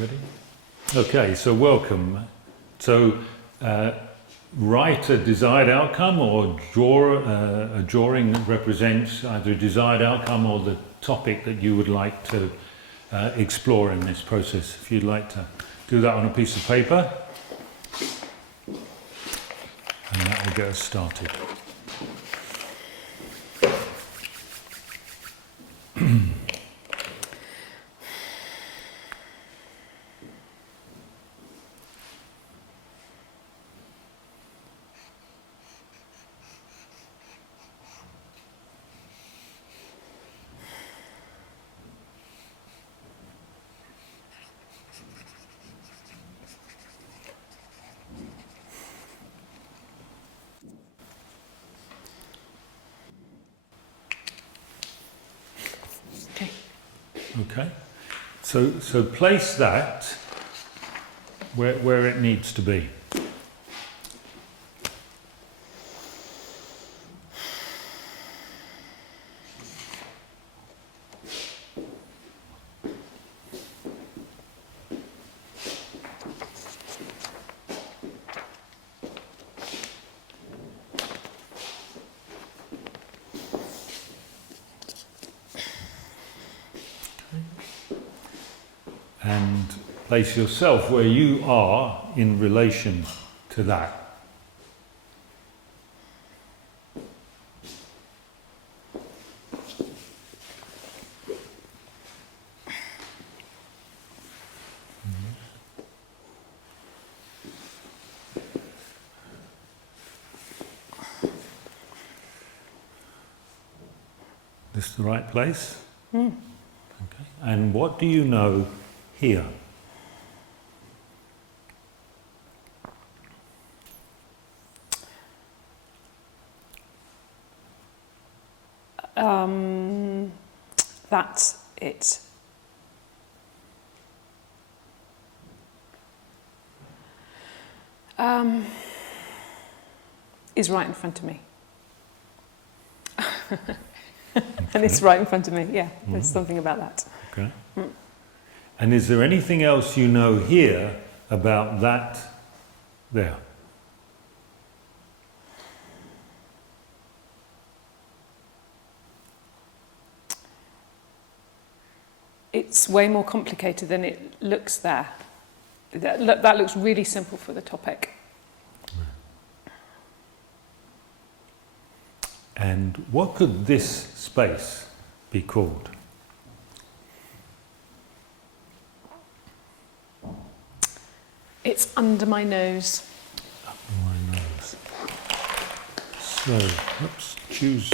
Ready? Okay, so welcome. So write a desired outcome or draw a drawing that represents either a desired outcome or the topic that you would like to explore in this process. If you'd like to do that on a piece of paper, and that will get us started. Okay, so place that where it needs to be. And place yourself where you are in relation to that. This the right place? Okay. And what do you know here? That it is right in front of me. And it's right in front of me, yeah, there's something about that. Okay. And is there anything else you know here about that there? It's way more complicated than it looks there. That looks really simple for the topic. And what could this space be called? It's under my nose. Under my nose. So, choose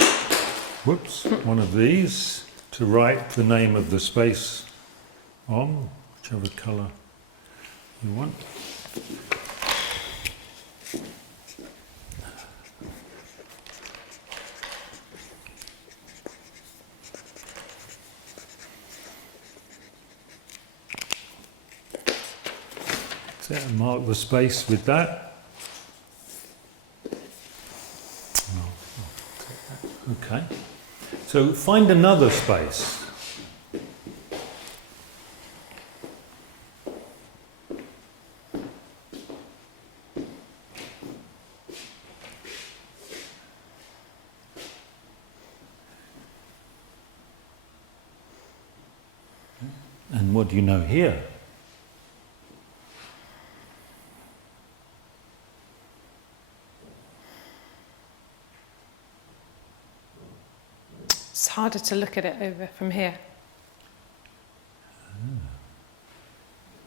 one of these to write the name of the space on, whichever colour you want. And mark the space with that. Okay. So find another space. And what do you know here? It's harder to look at it over from here.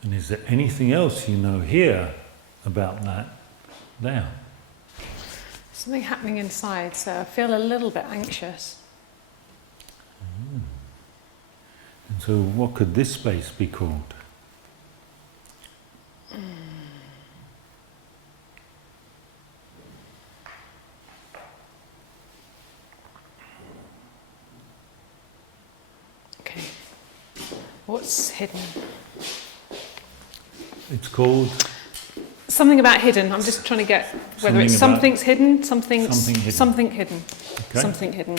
And is there anything else you know here about that there? Something happening inside, so I feel a little bit anxious. And so what could this space be called? Okay. What's hidden? It's called? Something about hidden. I'm just trying to get whether it's something's hidden, something hidden. Something hidden. Okay. Something hidden.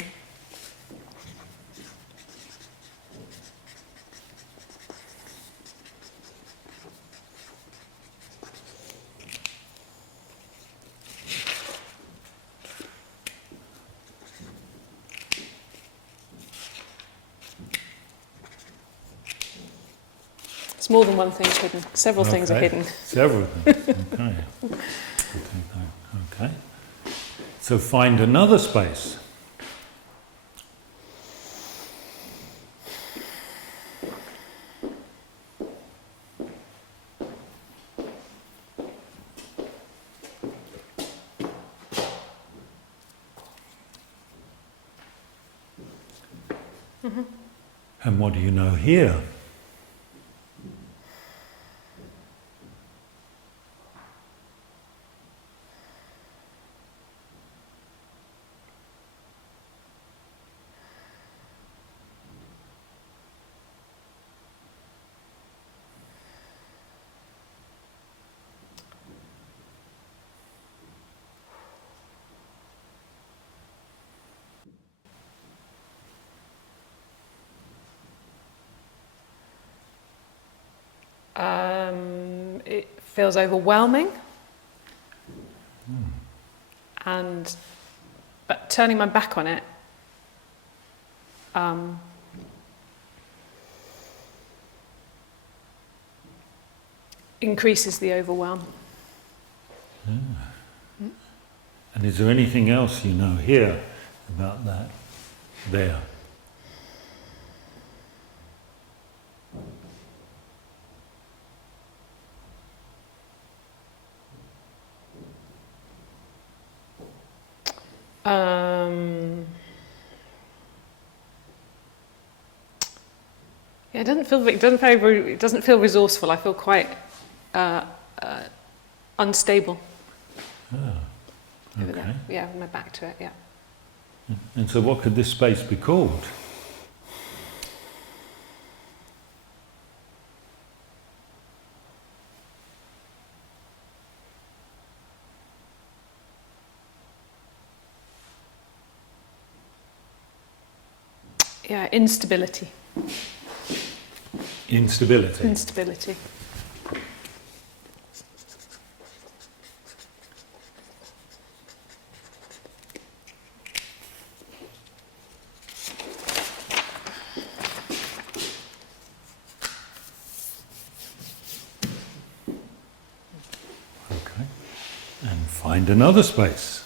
It's more than one thing's hidden. Several things are hidden. Several things. Okay. Okay. So find another space. And what do you know here? It feels overwhelming, but turning my back on it, increases the overwhelm. And is there anything else you know here about that there? Yeah, it doesn't feel resourceful. I feel quite unstable. Over there. Yeah, with my back to it. Yeah. And so, what could this space be called? Yeah, instability. Instability. Instability. Okay. And find another space.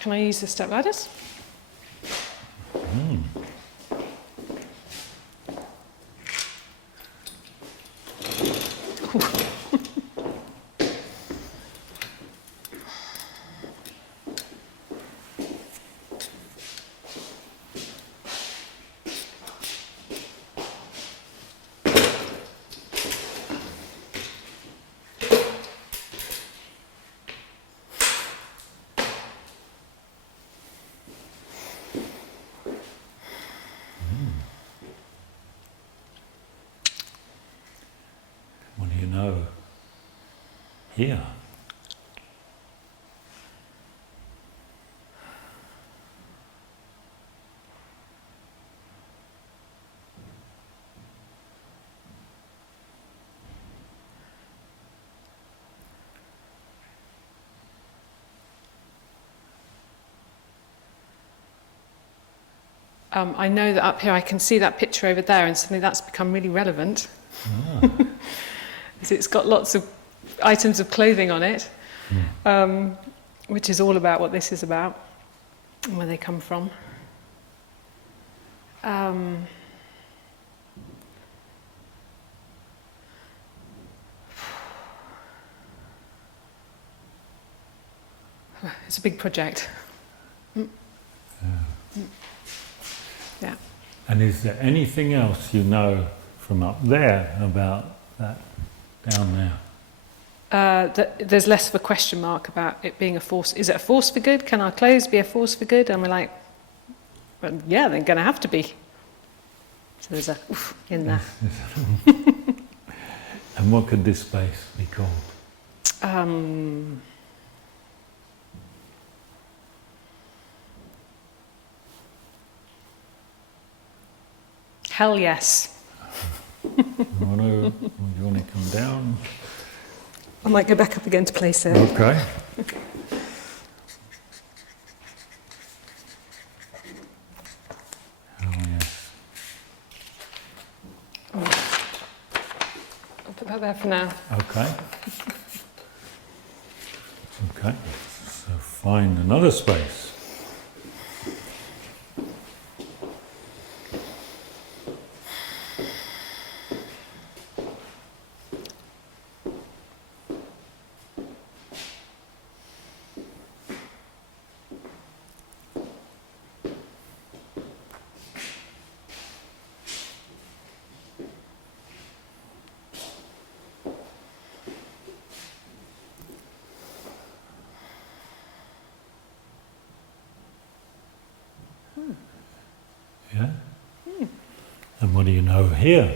Can I use the step ladders? What do you know here? I know that up here I can see that picture over there, and suddenly that's become really relevant. It's got lots of items of clothing on it, which is all about what this is about and where they come from. It's a big project. Yeah. And is there anything else you know from up there about that down there? There's less of a question mark about it being a force. Is it a force for good? Can our clothes be a force for good? And we're like, well, yeah, they're going to have to be. So there's a oof in there. And what could this space be called? Hell yes. Do you want to come down? I might go back up again to place it. Okay. about there for now. Okay. Okay. So find another space. Yeah? And what do you know here?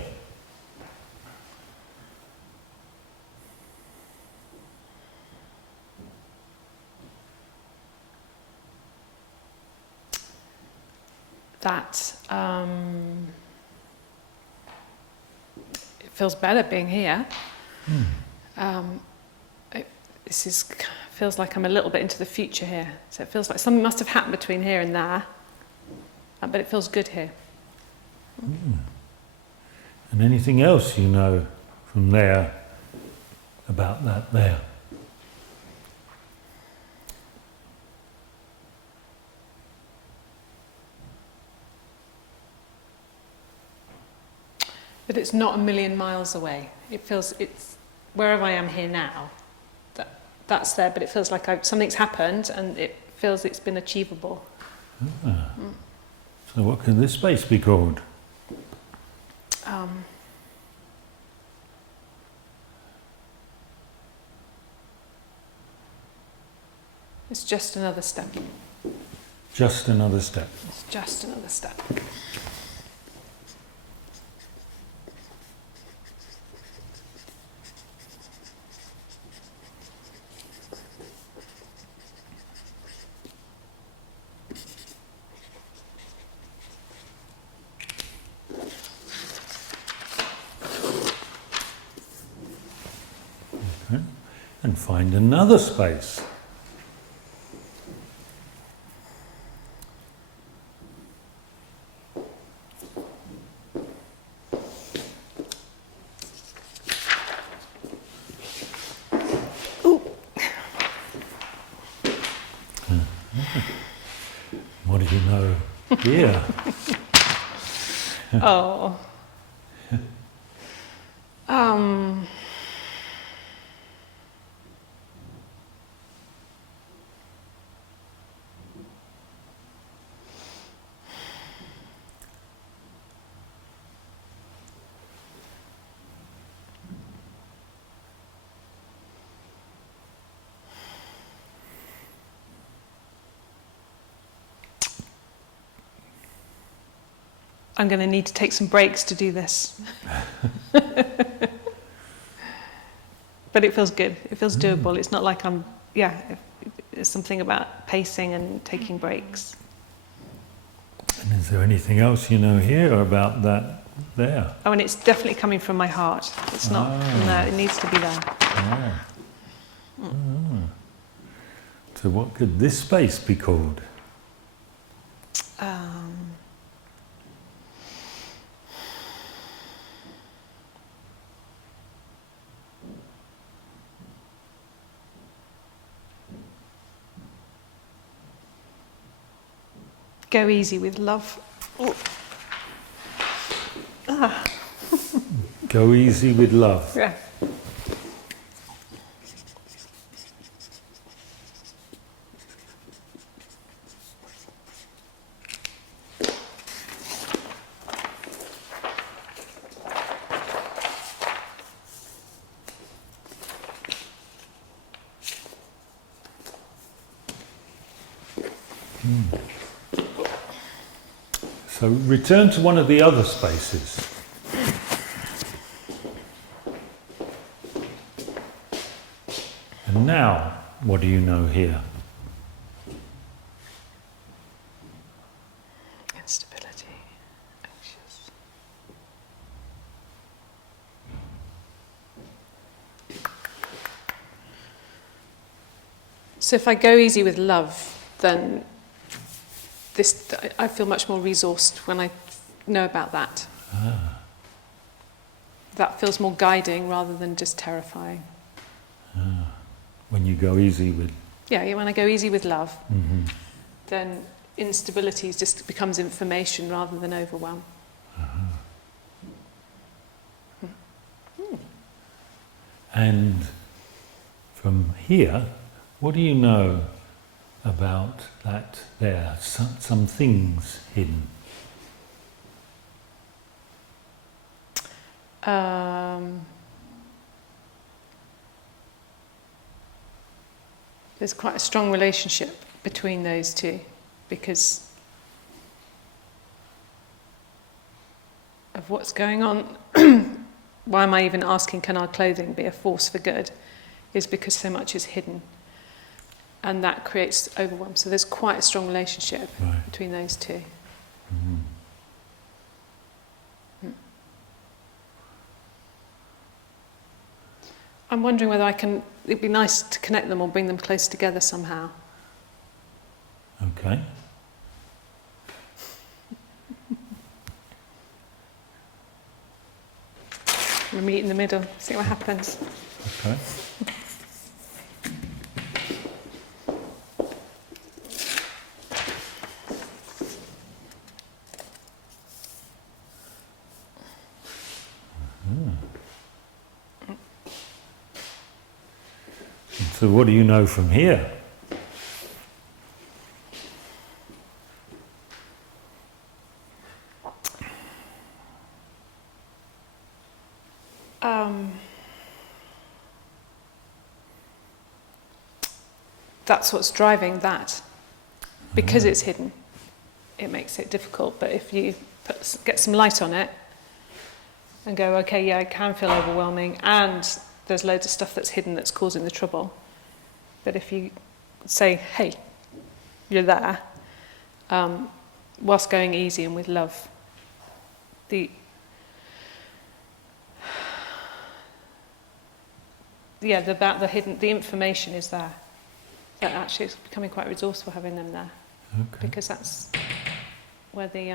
That it feels better being here. Feels like I'm a little bit into the future here. So it feels like something must have happened between here and there, but it feels good here. And anything else you know from there about that there? But it's not a million miles away. It feels it's wherever I am here now. That's there, but it feels like something's happened, and it feels it's been achievable. So what can this space be called? It's just another step. Just another step. It's just another step. Okay. And find another space. What do you know here? Oh. I'm going to need to take some breaks to do this. But it feels good. It feels doable. It's not like there's something about pacing and taking breaks. And is there anything else you know here about that there? Oh, and it's definitely coming from my heart. It's not from there. It needs to be there. So what could this space be called? Go easy with love. Go easy with love. Yeah. So return to one of the other spaces. And now, what do you know here? Instability, anxious. So if I go easy with love, then I feel much more resourced when I know about that. that feels more guiding rather than just terrifying. When you go easy with... Yeah, when I go easy with love, Mm-hmm. then instability just becomes information rather than overwhelm. And from here, what do you know about that there are some things hidden? There's quite a strong relationship between those two because of what's going on. Why am I even asking, can our clothing be a force for good? Is because so much is hidden. And that creates overwhelm. So there's quite a strong relationship between those two. Mm-hmm. I'm wondering whether it'd be nice to connect them or bring them close together somehow. Okay. We'll meet in the middle, see what happens. Okay. So what do you know from here? That's what's driving that. Because it's hidden, it makes it difficult. But if you get some light on it and go, okay, yeah, it can feel overwhelming, and there's loads of stuff that's hidden that's causing the trouble. But if you say, hey, you're there, whilst going easy and with love, the information is there. But actually it's becoming quite resourceful having them there. Okay. Because that's where the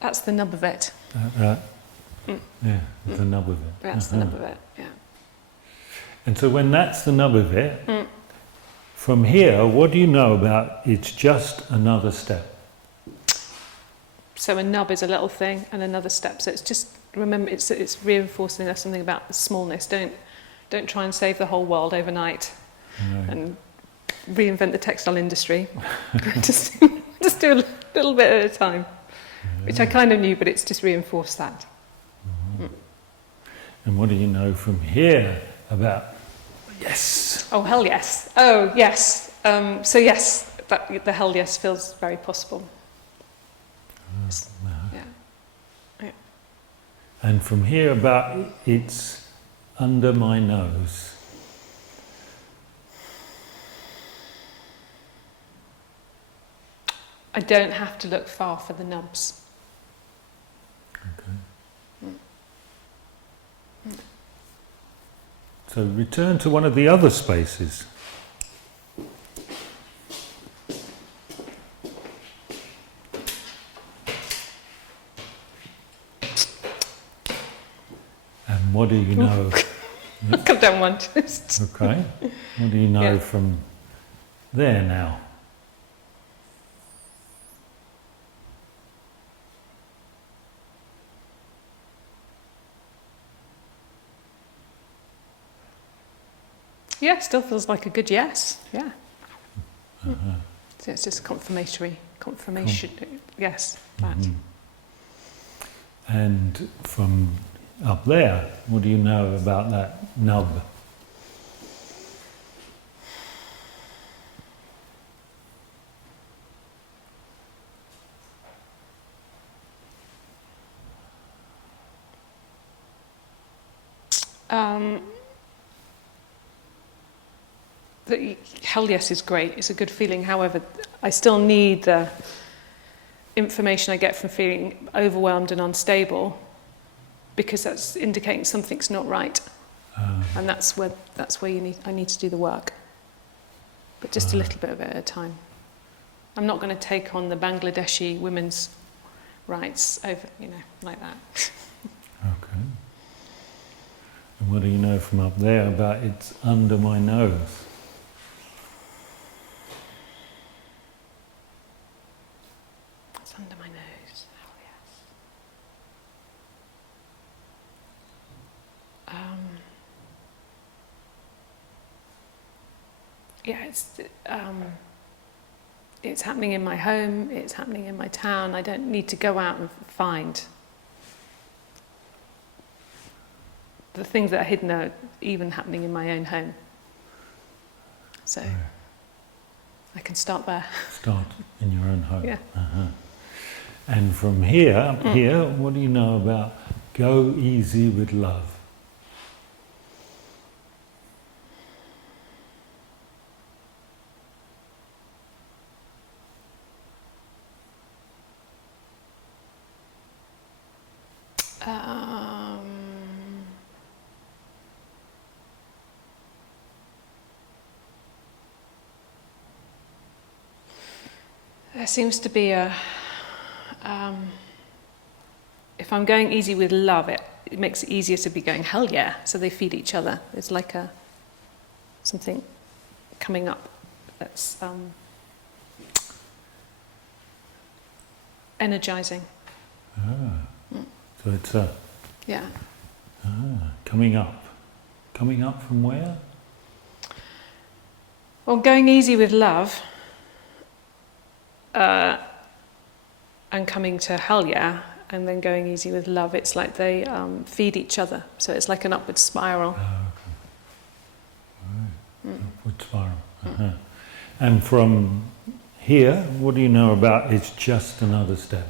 that's the nub of it. Yeah, the nub of it. That's the nub of it, yeah. And so when that's the nub of it, from here, what do you know about it's just another step? So a nub is a little thing and another step. So it's just, remember, it's reinforcing us something about the smallness. Don't try and save the whole world overnight and reinvent the textile industry. just do a little bit at a time, which I kind of knew, but it's just reinforced that. And what do you know from here about yes? Oh, hell yes. Oh, yes. So yes, the hell yes feels very possible. Yeah. And from here about it's under my nose. I don't have to look far for the nubs. Okay. So return to one of the other spaces. And what do you know? I've got down one just. Okay. What do you know from there now? Yeah, still feels like a good yes. Yeah. So it's just confirmation. Yes, that. And from up there, what do you know about that nub? The hell yes is great. It's a good feeling. However, I still need the information I get from feeling overwhelmed and unstable, because that's indicating something's not right, and that's where I need to do the work. But just a little bit of it at a time. I'm not going to take on the Bangladeshi women's rights over, like that. Okay. And what do you know from up there about it's under my nose? It's under my nose. Oh, yes. It's happening in my home, it's happening in my town. I don't need to go out and find. The things that are hidden are even happening in my own home. So I can start there. Start in your own home. Yeah. Uh-huh. And from here, up here, what do you know about go easy with love? There seems to be a... if I'm going easy with love, it makes it easier to be going, hell yeah, so they feed each other. There's like something coming up that's energizing. So it's Yeah. coming up. Coming up from where? Well, going easy with love and coming to hell yeah, and then going easy with love, it's like they feed each other. So it's like an upward spiral. Right. Upward spiral. Uh-huh. And from here, what do you know about it's just another step?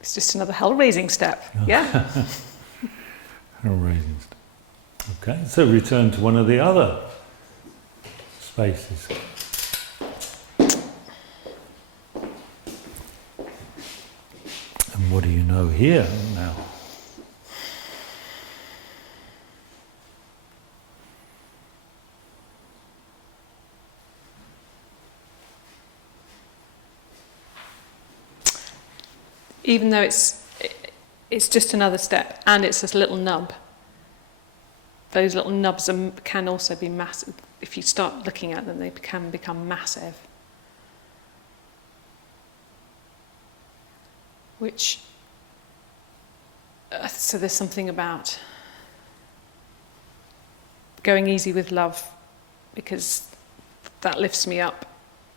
It's just another hell-raising step. Yeah. Hell-raising step. Okay, so return to one of the other spaces. And what do you know here now? Even though it's just another step and it's this little nub, those little nubs can also be massive. If you start looking at them, they can become massive. So there's something about going easy with love, because that lifts me up.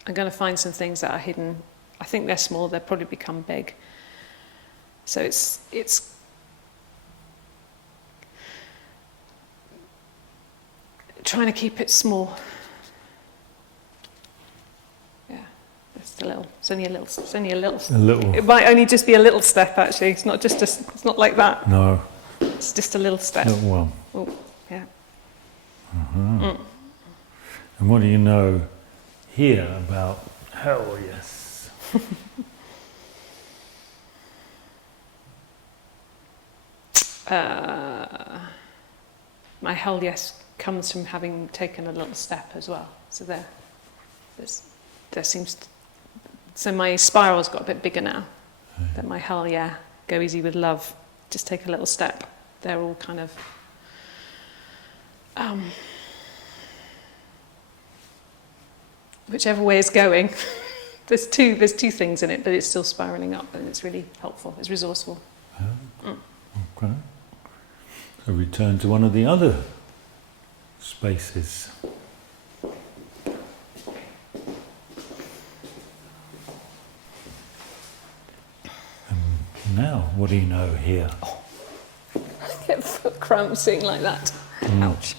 I'm going to find some things that are hidden. I think they're small, they'll probably become big. So it's trying to keep it small. Yeah, it's only a little. A little. It might only just be a little step, actually. It's not just it's not like that. No. It's just a little step. Little one. Oh, yeah. Uh-huh. And what do you know here about hell yes? My hell yes comes from having taken a little step as well. So there seems to, so my spiral's got a bit bigger now. That my hell yeah, go easy with love, just take a little step. They're all kind of whichever way it's going. there's two things in it, but it's still spiraling up, and it's really helpful. It's resourceful. Okay. So return to one of the other spaces. Now, what do you know here? Oh. I get foot cramps seeing like that. Ouch.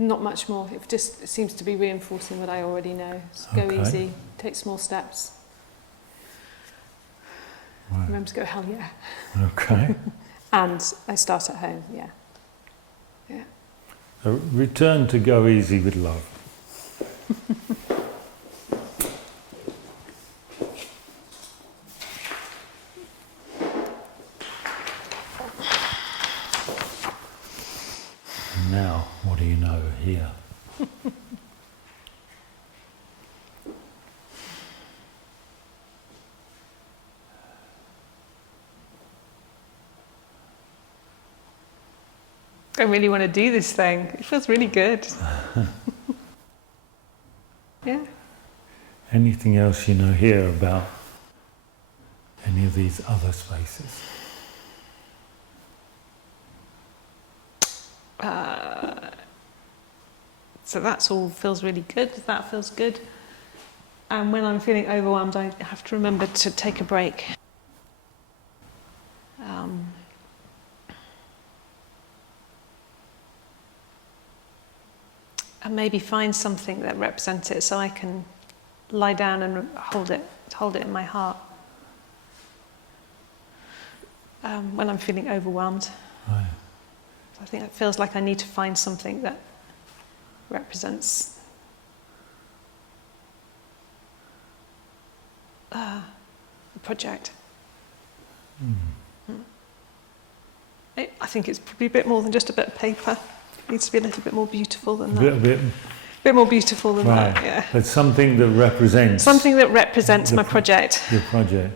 Not much more. It just seems to be reinforcing what I already know. So go Okay. easy, take small steps. Right. Remember to go, hell yeah. Okay. And I start at home, yeah. Yeah. So return to go easy with love. Now, what do you know here? I really want to do this thing. It feels really good. Yeah. Anything else you know here about any of these other spaces? So that's all feels really good. That feels good. And when I'm feeling overwhelmed, I have to remember to take a break. And maybe find something that represents it, so I can lie down and hold it in my heart. When I'm feeling overwhelmed, Right. I think it feels like I need to find something that represents the project. I think it's probably a bit more than just a bit of paper. It needs to be a little bit more beautiful than that. A bit more beautiful than right. that, yeah. But something that represents Something that represents my project, your project.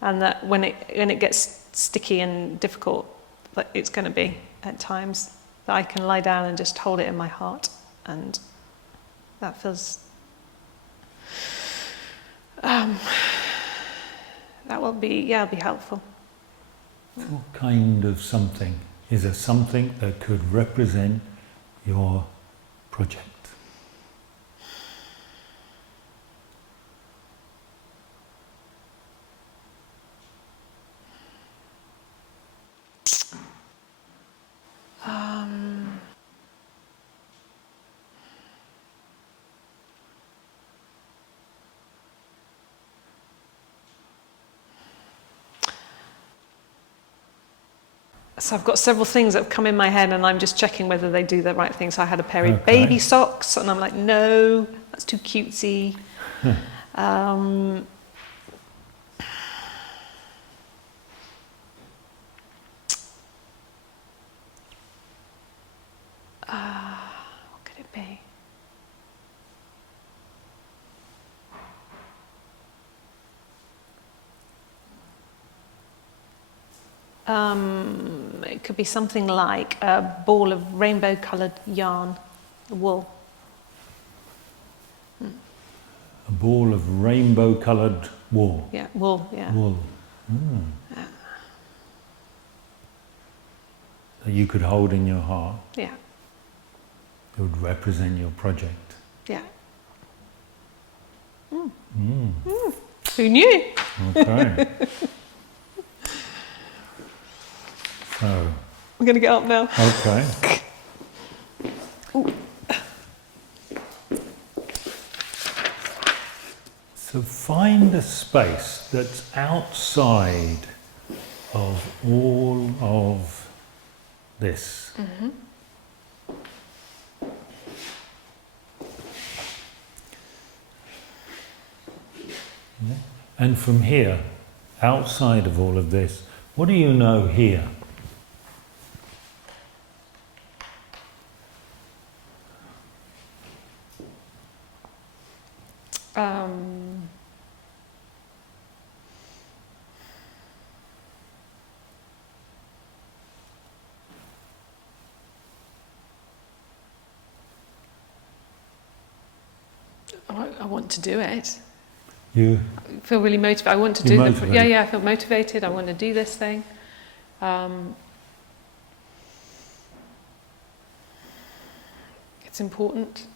and that when it gets sticky and difficult, like it's going to be at times, that I can lie down and just hold it in my heart, and that feels. That will be helpful. What kind of something is a something that could represent your project? So I've got several things that have come in my head, and I'm just checking whether they do the right thing. So I had a pair of Okay. baby socks, and I'm like, no, that's too cutesy. What could it be? It could be something like a ball of rainbow-coloured yarn, wool. A ball of rainbow-coloured wool. Yeah, wool, yeah. Wool. That you could hold in your heart. Yeah, It would represent your project. yeah. Mm. Who knew? Okay. So, I'm going to get up now. okay. So find a space that's outside of all of this. Yeah. And from here, outside of all of this, what do you know here? I want to do it. You I feel really motivated. I want to You're do motivated. I feel motivated. I want to do this thing. It's important.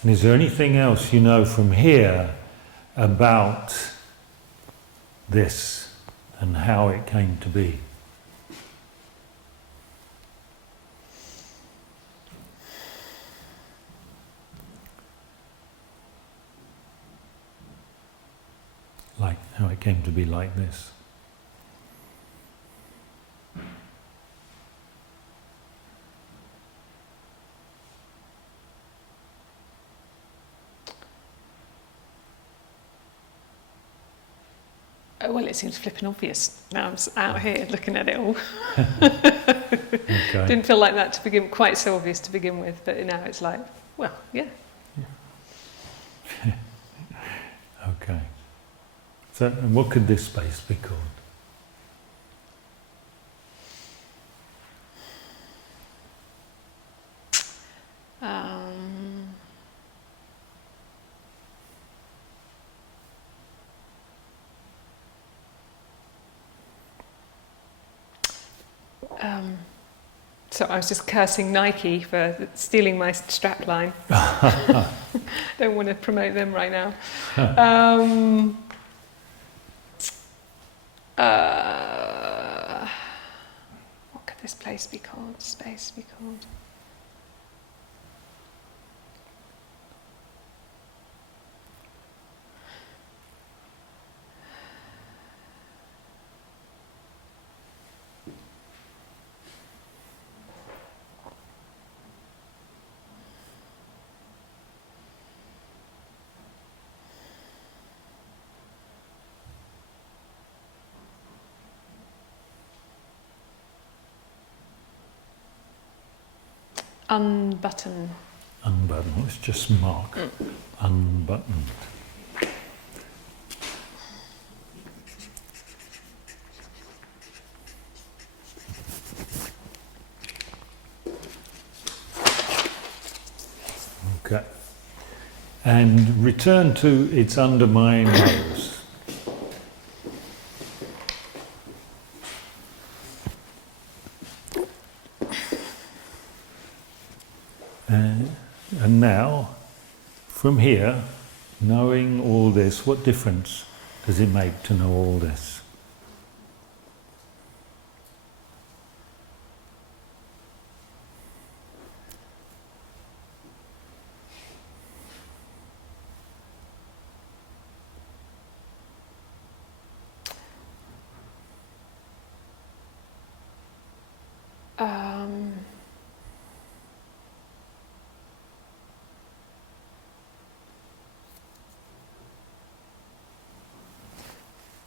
And is there anything else you know from here about this and how it came to be? Like how it came to be like this. Oh, well, it seems flipping obvious. Now I'm out here looking at it all. Okay. Didn't feel like that to begin, quite so obvious to begin with, but now it's like, well, yeah. Okay. So, and what could this space be called? So I was just cursing Nike for stealing my strapline. Don't want to promote them right now. What could this place be called? Space be called? Unbutton. Unbutton. Let's just mark. Unbuttoned. Okay. And return to it's under my nose. And now, from here, knowing all this, what difference does it make to know all this?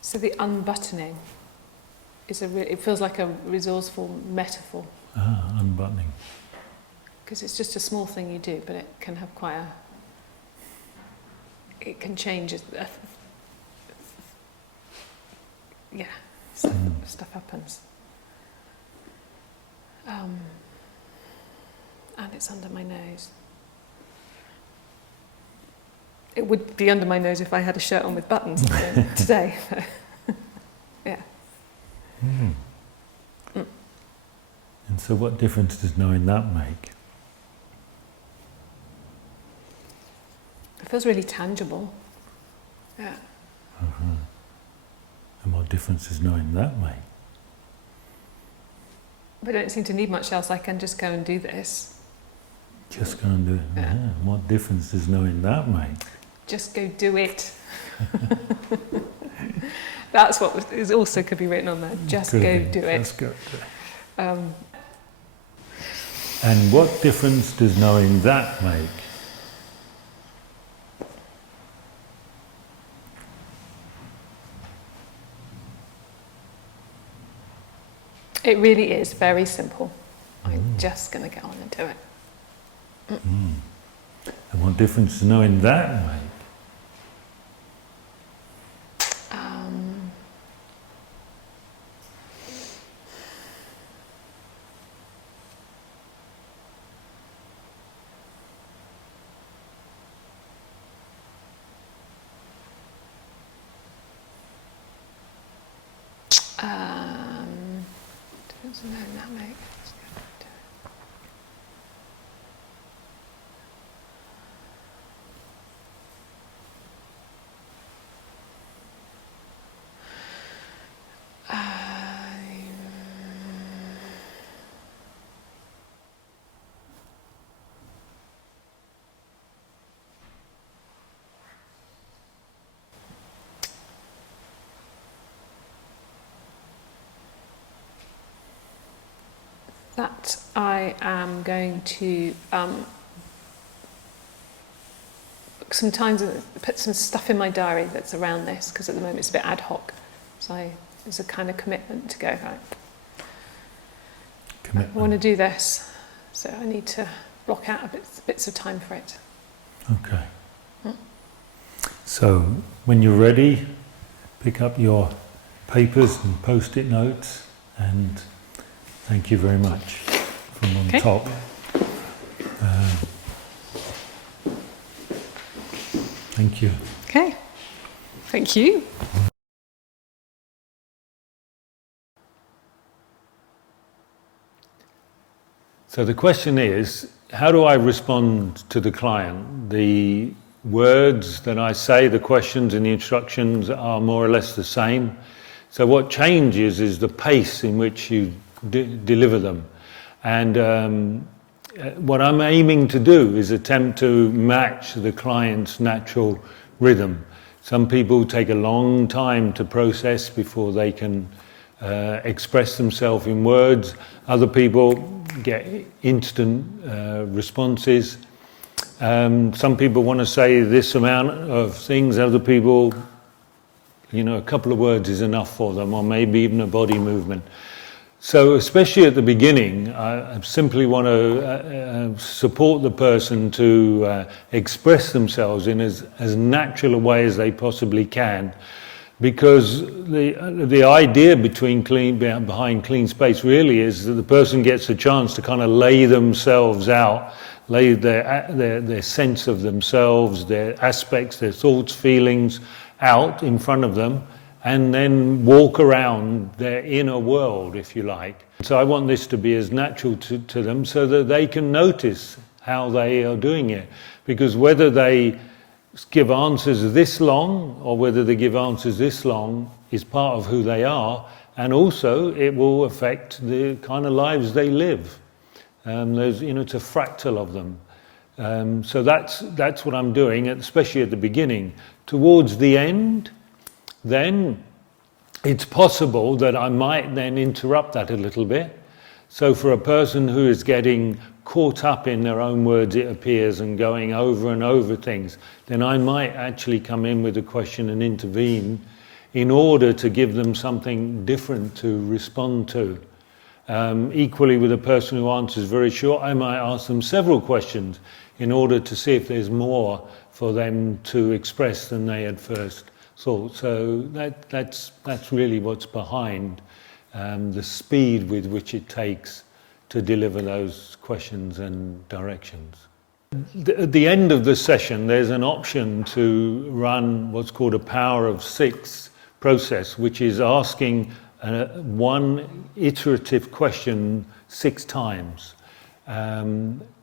So the unbuttoning is it feels like a resourceful metaphor. Unbuttoning. Because it's just a small thing you do, but it can have quite a... It can change. Yeah, stuff happens. And it's under my nose. It would be under my nose if I had a shirt on with buttons today. Yeah. And so what difference does knowing that make? It feels really tangible. Yeah. And what difference does knowing that make? But I don't seem to need much else. I can just go and do this. Just go and do it. Yeah. And what difference does knowing that make? Just go do it. That's what is also could be written on there. Just go do it. Just go do it. And what difference does knowing that make? It really is very simple. I'm just going to get on and do it. And what difference does knowing that make? Doesn't know that make. that I am going to sometimes put some stuff in my diary that's around this, because at the moment it's a bit ad hoc. So there's a kind of commitment to go, right, I want to do this, so I need to block out bits of time for it. Okay. So when you're ready, pick up your papers and post-it notes, and thank you very much from on top. Thank you. Okay, thank you. So the question is, how do I respond to the client? The words that I say, the questions and the instructions are more or less the same. So what changes is the pace in which you deliver them. And what I'm aiming to do is attempt to match the client's natural rhythm. Some people take a long time to process before they can express themselves in words. Other people get instant responses. Some people want to say this amount of things. Other people, a couple of words is enough for them, or maybe even a body movement. So especially at the beginning, I simply want to support the person to express themselves in as natural a way as they possibly can, because the idea behind clean space really is that the person gets a chance to kind of lay themselves out, lay their sense of themselves, their aspects, their thoughts, feelings out in front of them, and then walk around their inner world, if you like. So I want this to be as natural to them so that they can notice how they are doing it. Because whether they give answers this long or whether they give answers this long is part of who they are, and also it will affect the kind of lives they live. It's a fractal of them. So that's what I'm doing, especially at the beginning. Towards the end, then it's possible that I might then interrupt that a little bit. So for a person who is getting caught up in their own words, it appears, and going over and over things, then I might actually come in with a question and intervene in order to give them something different to respond to. Equally with a person who answers very short, I might ask them several questions in order to see if there's more for them to express than they had first thought. So that's really what's behind the speed with which it takes to deliver those questions and directions. At the end of the session, there's an option to run what's called a power of 6 process, which is asking one iterative question 6 times.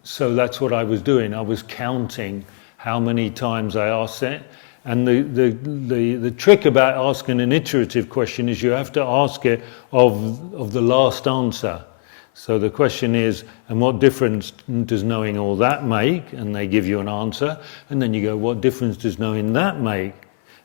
So that's what I was doing. I was counting how many times I asked it. And the trick about asking an iterative question is you have to ask it of the last answer. So the question is, and what difference does knowing all that make? And they give you an answer. And then you go, what difference does knowing that make?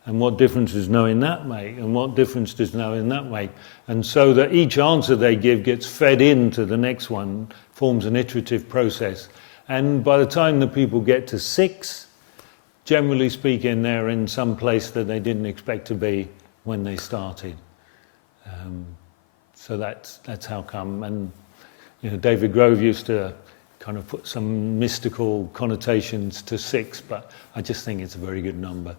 And what difference does knowing that make? And what difference does knowing that make? And so that each answer they give gets fed into the next one, forms an iterative process. And by the time the people get to 6, generally speaking, they're in some place that they didn't expect to be when they started. So that's how come. And David Grove used to kind of put some mystical connotations to 6, but I just think it's a very good number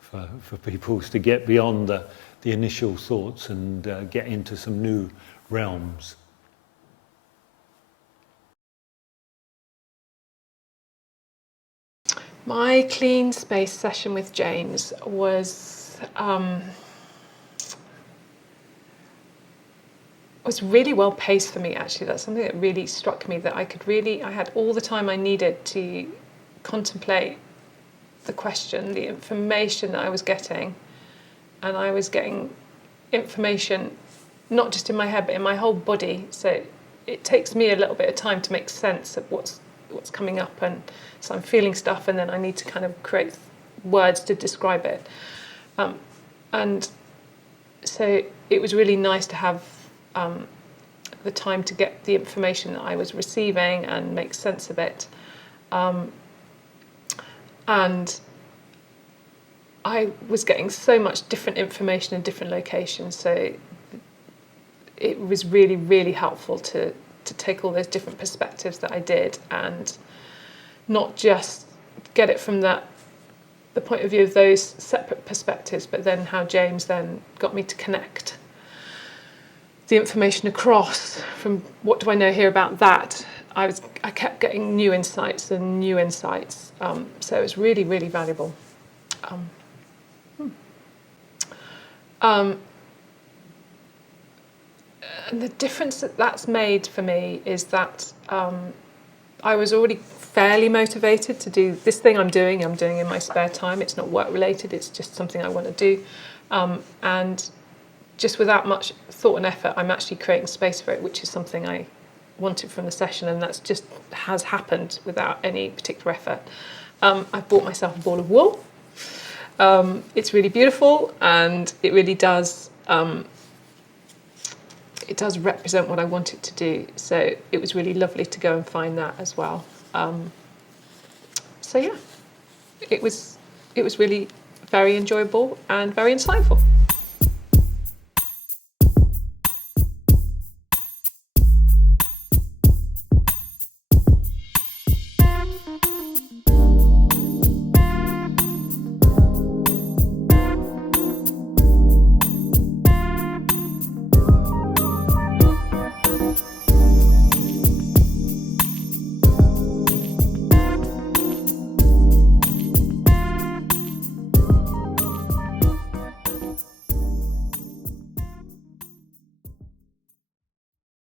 for people to get beyond the initial thoughts and get into some new realms. My clean space session with James was really well paced for me, actually. That's something that really struck me, that I had all the time I needed to contemplate the question, the information that I was getting. And I was getting information not just in my head but in my whole body. So it takes me a little bit of time to make sense of what's coming up, and so I'm feeling stuff and then I need to kind of create words to describe it. And so it was really nice to have the time to get the information that I was receiving and make sense of it. And I was getting so much different information in different locations, so it was really, really helpful to take all those different perspectives that I did and not just get it from the point of view of those separate perspectives, but then how James then got me to connect the information across from what do I know here about that. I kept getting new insights and new insights, so it was really, really valuable. And the difference that's made for me is that I was already fairly motivated to do this thing I'm doing in my spare time. It's not work related, it's just something I want to do. And just without much thought and effort, I'm actually creating space for it, which is something I wanted from the session, and that's just has happened without any particular effort. I bought myself a ball of wool. It's really beautiful, and it really does represent what I want it to do. So it was really lovely to go and find that as well. So yeah, it was really very enjoyable and very insightful.